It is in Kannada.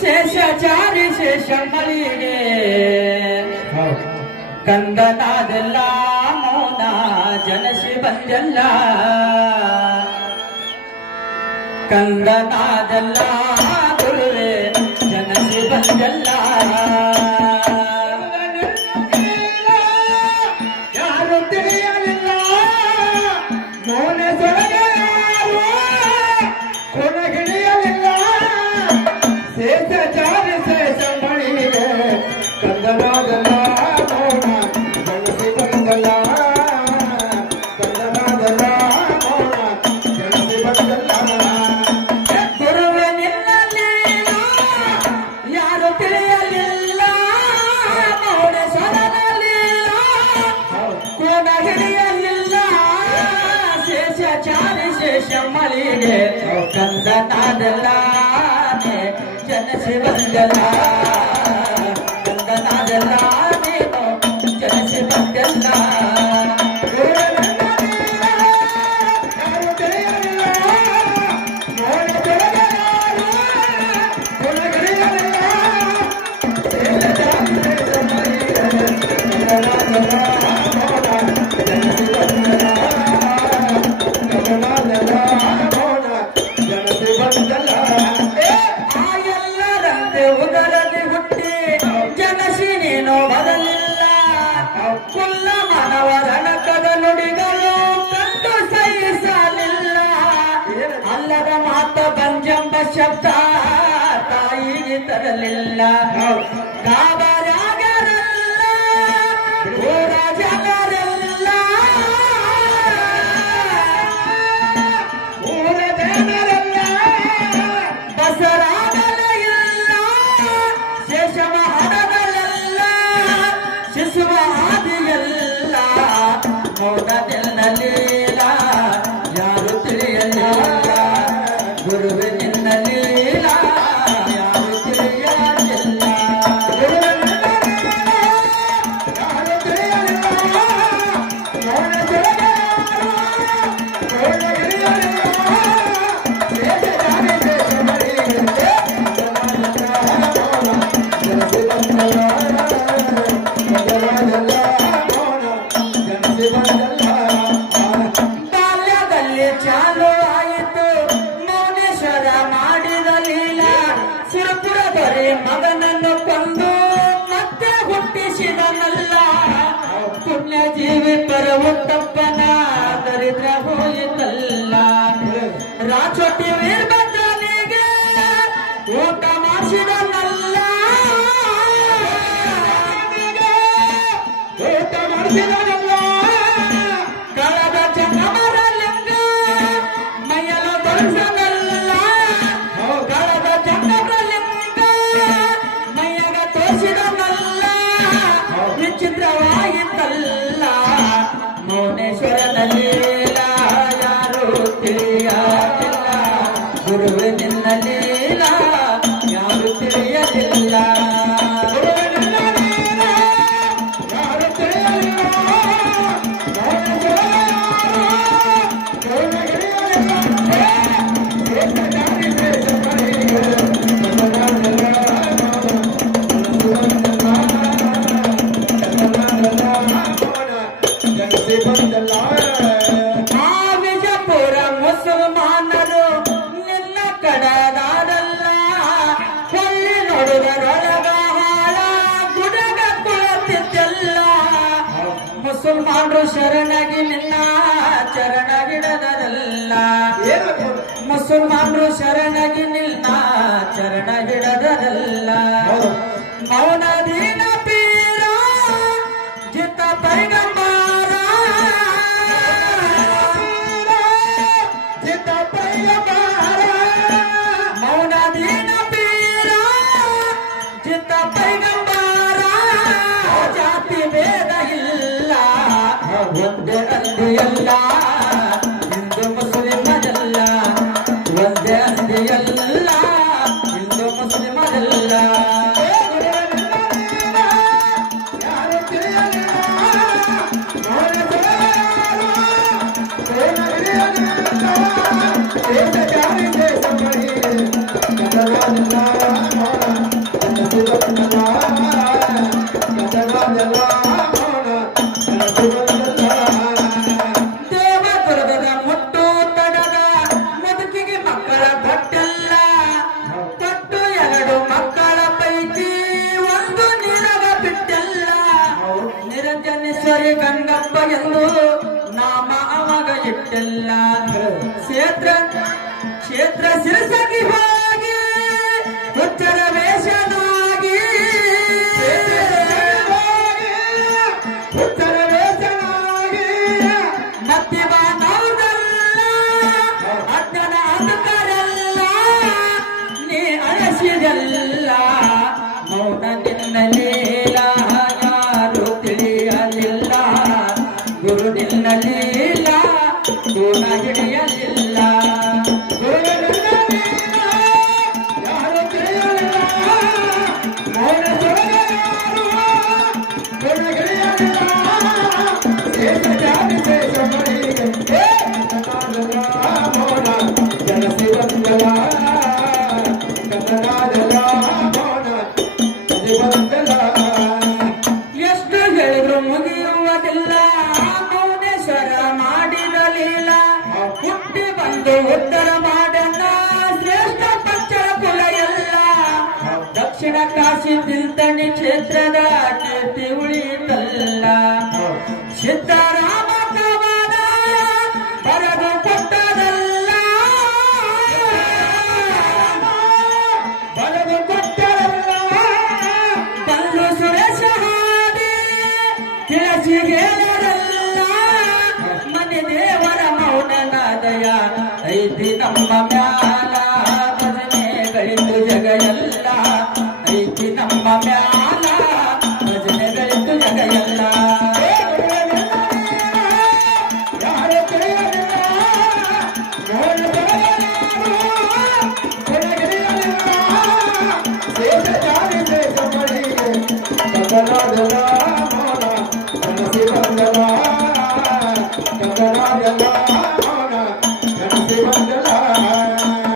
ಶೇಷಚಾರಿ ಶೇಷ ಮಲಿಗೆ ಕಂದನಾದೆಲ್ಲ ಮೌನ ಜನಸಿ ಬಂದೆಲ್ಲ ಕಂದನಾದೆಲ್ಲ ಗುರುವೆ ಜನಸಿ ಬಂದೆಲ್ಲ ಶಮಲಿಗೆ ಕಂದನಾದಲ್ಲಾನೆ ಜನಸಿ ಬಂದಲ್ಲ ಶಬ್ದ ತಾಯಿಗೆ ತರಲಿಲ್ಲ ಕಾಬ ಶಂಕರ ಉತ್ತಪ್ಪನ ದರಿದ್ರ ಹೋಯಿತಲ್ಲ ರಾಜೋಟಿ ಗುರುವೆ ನಿನ್ನಲ್ಲಿ ಶರಣಾಗಿ ನಿಲ್ಲ ಚರಣಗಿಡದರಲ್ಲ ಮುಸಲ್ಮಾನರು ಶರಣಾಗಿ ನಿಲ್ಲ ಚರಣಗಿಡದರಲ್ಲ ಮೌನ வந்து எல்லாம் ಪಂಚನೇಶ್ವರಿ ಗಂಗಪ್ಪ ಎಂದು ನಾಮ ಅವಾಗ ಇಟ್ಟೆಲ್ಲ ಕ್ಷೇತ್ರ ಕ್ಷೇತ್ರ ಶಿರಸಗಿ ಹೋಗಿ ಉತ್ತರ ಎಷ್ಟು ಹೇಳಿದ್ರು ಮುಗಿಯುವುದಿಲ್ಲ. ಮೌನೇಶ್ವರ ಮಾಡಿದ ಲೀಲ. ಹುಟ್ಟಿ ಬಂದು ಉತ್ತರ ಶ್ರೇಷ್ಠ ದಕ್ಷಿಣ ಕಾಶಿ ತಿಲ್ತಣಿ ಕ್ಷೇತ್ರದ ಕೀರ್ತಿ ಬರೆದು ಕೊಟ್ಟದಲ್ಲ. ಕೊಟ್ಟರಲ್ಲ ತಿಳಿಸಿಗೇರಲ್ಲ ಮನೆ ದೇವರ ಮೌನನಾದಯ ಐತಿ ನಮ್ಮ ಮ್ಯಾಲ ಭಜನೆ ಗಳಿತು ಜಗ ಎಲ್ಲ ಐತಿ ನಮ್ಮ ಮ್ಯಾಲ ಭಜನೆ ಗಳಿತು ಜಗ ಎಲ್ಲ ಯಾರು ತಿಳಿಯಲಿಲ್ಲ